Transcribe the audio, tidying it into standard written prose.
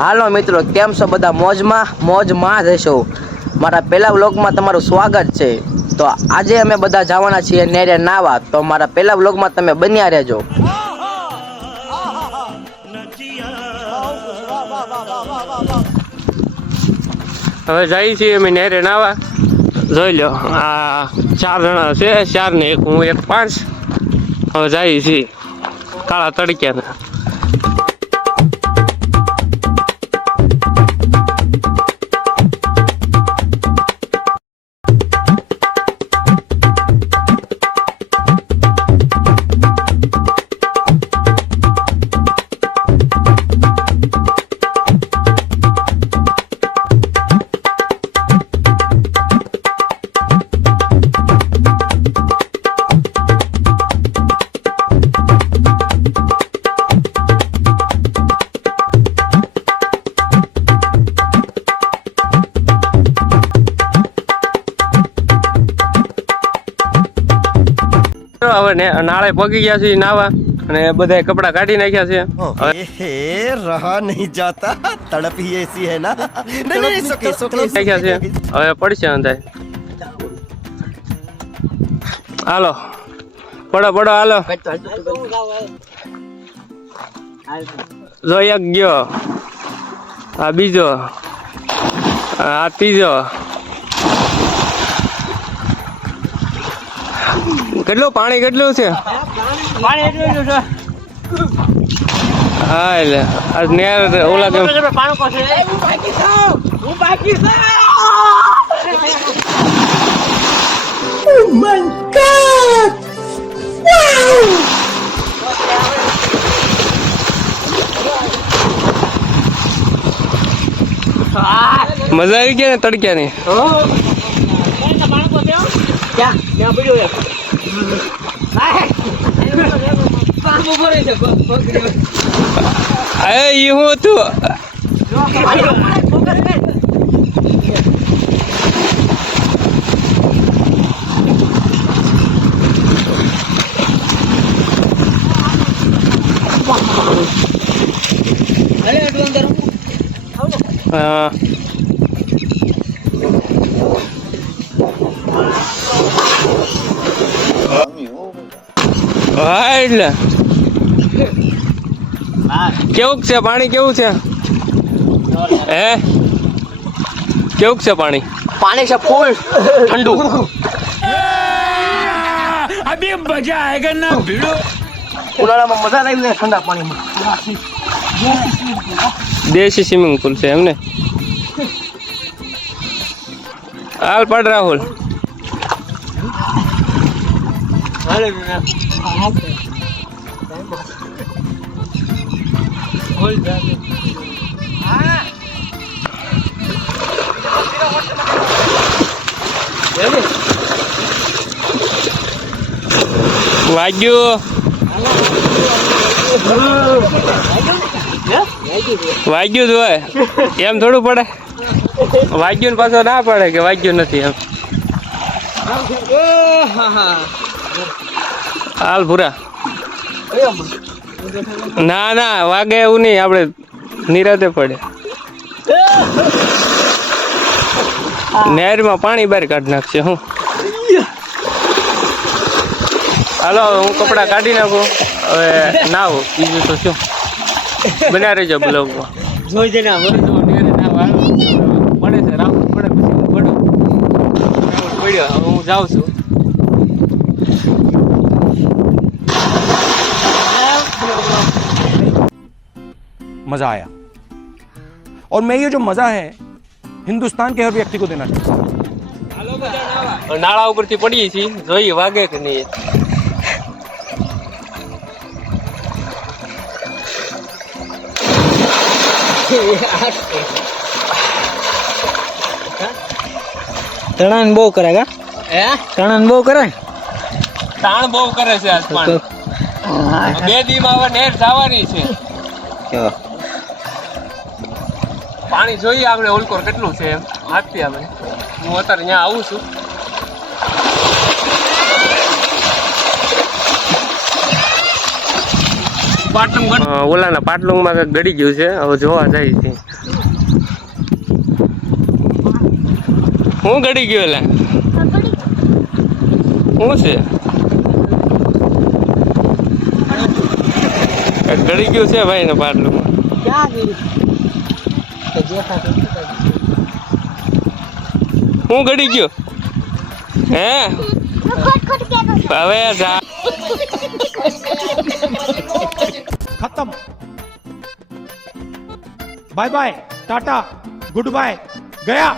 હાલો મિત્રો, કેમ છો બધા? મોજમાં રહેશો। મારા પહેલા વ્લોગમાં તમારું સ્વાગત છે। તો આજે અમે બધા જવાના છીએ નેરે નાવા, તો મારા પહેલા વ્લોગમાં તમે બન્યા રહેજો। હવે જઈએ છીએ અમે નેરે નાવા। જોઈ લો, આ 4 જણા છે, 4 ને 1 હું 1 5। હવે જઈએ છીએ કાળા તડક્યાના। હવે નાળે પગી ગયા છે નાવા અને બધા કપડા કાઢી નાખ્યા છે। रहा नहीं जाता, तड़प ही ऐसी है ना। नहीं, નાખ્યા છે, હવે પડશે અંદાજ। હાલો પડો હાલો। જો એક ગયો, આ બીજો, આ ત્રીજો। કેટલું પાણી કેટલું છે? પાણી એટલું છે। હા એટલે આ નેર ઓલા કેમ પાણી પાસે હું બાકી છું। Oh my god! મજા આવી ગયા ને તડક્યાની? એ હું હતું હા એટલે કેવું છે પાણી? કેવું છે હે? કેવું છે પાણી? પાણી છે ફૂલ ઠંડુ। अभी मजा आएगा ना भिड़ो। ઉનાળામાં મજા આવી જાય ઠંડા પાણીમાં। દેશી સ્વિમિંગ પુલ છે એમને? હાલ પડ રાહુલ। વાગ્યું જ હોય એમ થોડું પડે? વાગ્યું ને પાછો ના પડે કે વાગ્યું નથી એમ? હાલ ભૂરા। ના વાગે એવું નહીં, આપણે નિરાતે પડે। નહેરમાં પાણી બહાર કાઢી નાખશે હું। હાલો હું કપડા કાઢી નાખું, હવે નાવું, બીજું તો શું। બન્યા રહેજો બ્લોગમાં। જોઈ જઈને પડે છે રાહુલ પડે પછી હું પડું પડ્યો, હવે હું જાઉં છું। मजा आया और मैं ये जो मजा है हिंदुस्तान के हर व्यक्ति को देना चाहता हूँ। નાળા ઉપરથી પડીએ છીએ, જોઈએ વાગે કે નહીં। તણાન બહુ કરે કા? હે તણાન બહુ કરે? તાણ બહુ કરે છે આજ પાણી। 2 દીમાં હવે નહેર જવાની છે। પાણી જોઈએ આપણે ઓલકોર કેટલું છે એમ આપીએ આપણે। હું અત્યારે અહીંયા આવું છું। ઓલાના પાટલુંગમાં કંઈક ગળી ગયું છે, હવે જોવા જાય છે. હું ગળી ગયો એલા શું છે? કંઈક ગળી ગયું છે ભાઈ ને પાટલુંમાં. હું ગળી ગયો હે હવે જા. खत्म bye bye tata goodbye गया